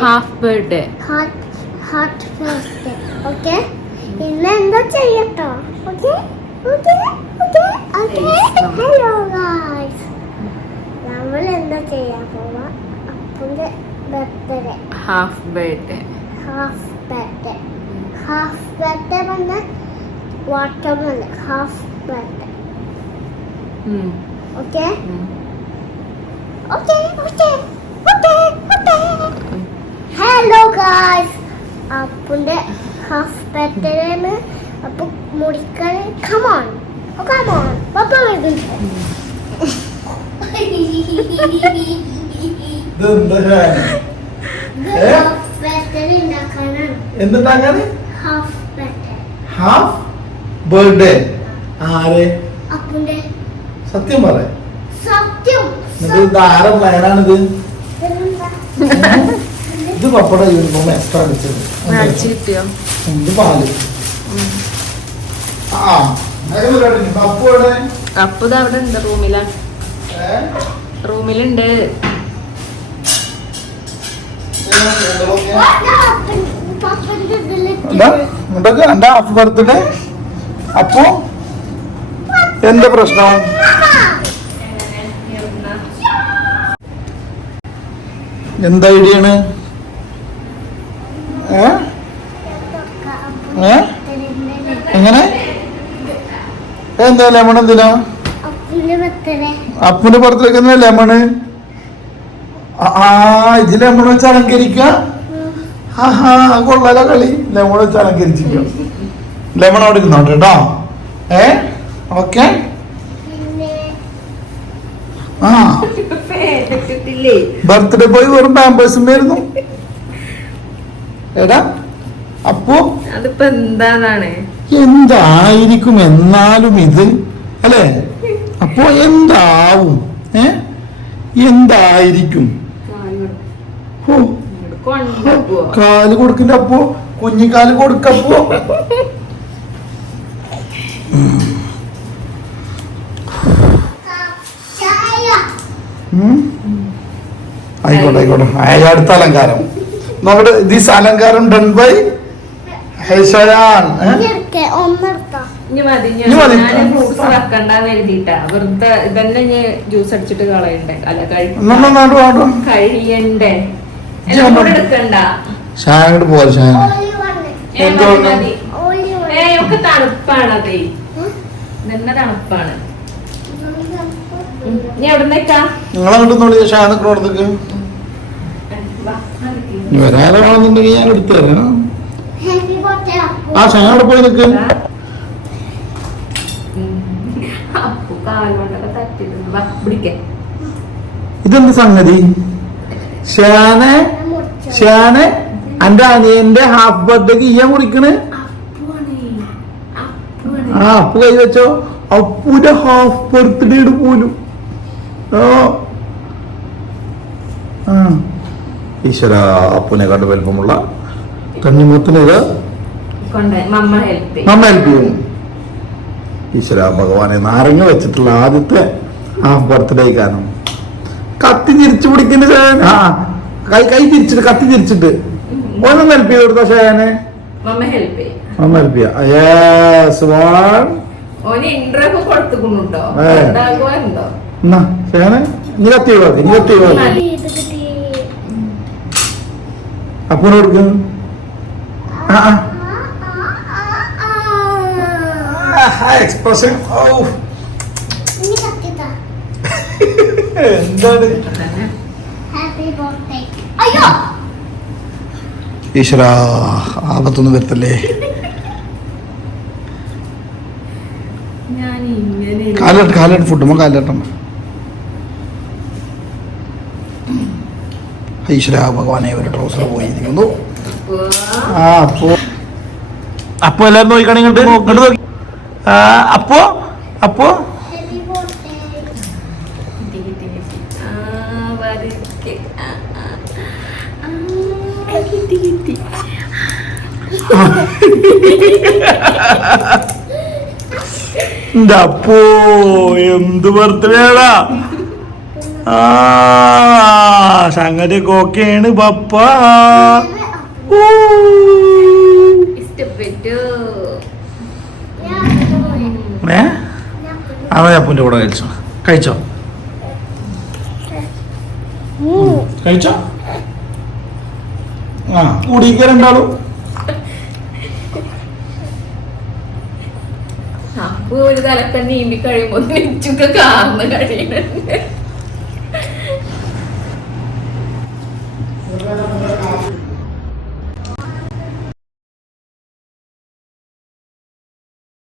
Half birthday heart first okay ഇന്ന് എന്താ ചെയ്യട്ടോ? Okay okay okay okay hello guys നമ്മൾ എന്താ ചെയ്യാൻ പോവാ? അപ്പുന്റെ birthday half birthday half birthday half birthday പറഞ്ഞ watermelon half birthday okay okay okay hello guys അപ്പുന്റെ half ബർത്ത്ഡേന്ന് അപ്പൊ മുടിക്കാൻ കമോൺ കമോൺ പപ്പ? ഹാഫ് ബർത്ത്ഡേ ആരെ? സത്യം പറ. സത്യം. ഇത് ആരെ പ്ലാനാണിത്? ഇത് പപ്പട യൂണിഫോം എക്സ്ട്രാ അടിച്ചത് ഇത് പാൽ? ആ. പപ്പു? അപ്പൊ അവിടെ ഉണ്ട് റൂമിലാ? റൂമിലുണ്ട്. എന്തൊക്കെ എന്റെ ഹാഫ് ബർത്ത്ഡേ? അപ്പോ? എന്താ പ്രശ്നം? എന്താ ഐഡിയാണ്? ഏ? എങ്ങനെ? എന്താ ലെമൺ എന്തിനാ? അപ്പുന്റെ എന്താ ലെമണ് ആ- ഇത് ലെമൺ വെച്ച് അലങ്കരിക്ക ആഹാ കൊള്ളാലോ കളി. ലെമൺ വെച്ച് അലങ്കരിച്ചിരിക്കും ലെമൺ അവിടെ ഇരുന്നോട്ടെ കേട്ടോ. ഏ? ഓക്കെ. ആ. ബർത്ത്ഡേ പോയി വെറും പാമ്പേഴ്സും ആയിരുന്നു. എടാ അപ്പോ അതിപ്പോ എന്തായിരിക്കും എന്നാലും ഇത് അല്ലേ? അപ്പോ എന്താവും ഏ? എന്തായിരിക്കും? കാൽ കൊടുക്കണ്ട അപ്പോ കുഞ്ഞിക്കാൽ കൊടുക്കപ്പോ. ആയിക്കോട്ടെ ആയിക്കോട്ടെ. ആയ അടുത്ത അലങ്കാരം. നോക്കട്ടെ ദിസ് അലങ്കാരം ഡൺ ബൈ ഹേഷയാൻ ഞാൻ ഞാൻ ജ്യൂസ് അടിച്ചിട്ട് കളയണ്ടേ? കഴിയണ്ടേ? പോലെ തണുപ്പാണ് ഇതന്നെ തണുപ്പാണ്. ഉം. ഇനി എവിടെ നിക്കാം നിങ്ങൾ അങ്ങോട്ട് നോളി വരാനാണെന്നുണ്ടെങ്കിൽ ഞാൻ എടുത്തു തരാം. ആ അവിടെ പോയി നിൽക്ക് ഇതെന്ത് സംഗതി? ഷാനെ ഷാനെ എന്റെ അനിയന്റെ ഹാഫ് ബർത്ത്ഡേക്ക് ഇയാൻ അപ്പുവാണേ ആ അപ്പു കൈ വെച്ചോ. അപ്പുന്റെ ഹാഫ് ബർത്ത്ഡേ പോലും. ആ. ഈശ്വര അപ്പുനെ കണ്ട് വലിപ്പമുള്ള കണ്ണിമുത്തിന് ഇത് മമ്മ ഹെൽപ്പ് ചെയ്യും. ഈശ്വര ഭഗവാനെ നാരങ്ങ വെച്ചിട്ടുള്ള ആദ്യത്തെ ആ ബർത്ത്ഡേ കാരണം കത്തി തിരിച്ചു പിടിക്കുന്ന ഷാൻ. ആ കൈ കൈ തിരിച്ചിട്ട് കത്തി തിരിച്ചിട്ട്. ഒന്നും ഹെൽപ്പ് ചെയ്ത് കൊടുത്തോ ശേനെ മമ്മ ഹെൽപ്പ് ചെയ്യും. നീ കത്തി ഒഴിവാക്ക് നീ കത്തി ഒഴിവാക്ക്. അപ്പൂനെ കൊടുക്കും ആ. ആ എക്സ്പ്രഷൻ ഓ. എന്താണ്? ഹാപ്പി ബർത്ത്ഡേ അയ്യോ! ഈശ്വര ആപത്തൊന്നും വരുത്തല്ലേ? ഞാൻ ഇങ്ങനെ കാലട്ട് കാലട്ട് ഫുഡുമ്പോ കാലട്ടമ്മ ഈശ്വര ഭഗവാനെ ഒരു ട്രൗസർ പോയിരിക്കുന്നു ആ അപ്പോ അപ്പൊ എല്ലാരും നോക്കിക്കണേ ഇങ്ങോട്ട് ഇങ്ങോട്ട് നോക്കി. ആ, അപ്പോ അപ്പോ എന്താ അപ്പോ എന്ത് ബർത്ത്ഡേടാ ആ സംഗതി കോക്കയാണ് പപ്പ. ഏ? അവൻ അപ്പൂന്റെ കൂടെ കഴിച്ചോ? കഴിച്ചോ? കഴിച്ചോ? ആ രണ്ടാളും? അപ്പൊ ഒരു തലക്കന്ന് നീന്തി കഴിയുമ്പോ നെച്ചൊക്കെ കാർന്ന് കഴിയുന്നുണ്ട്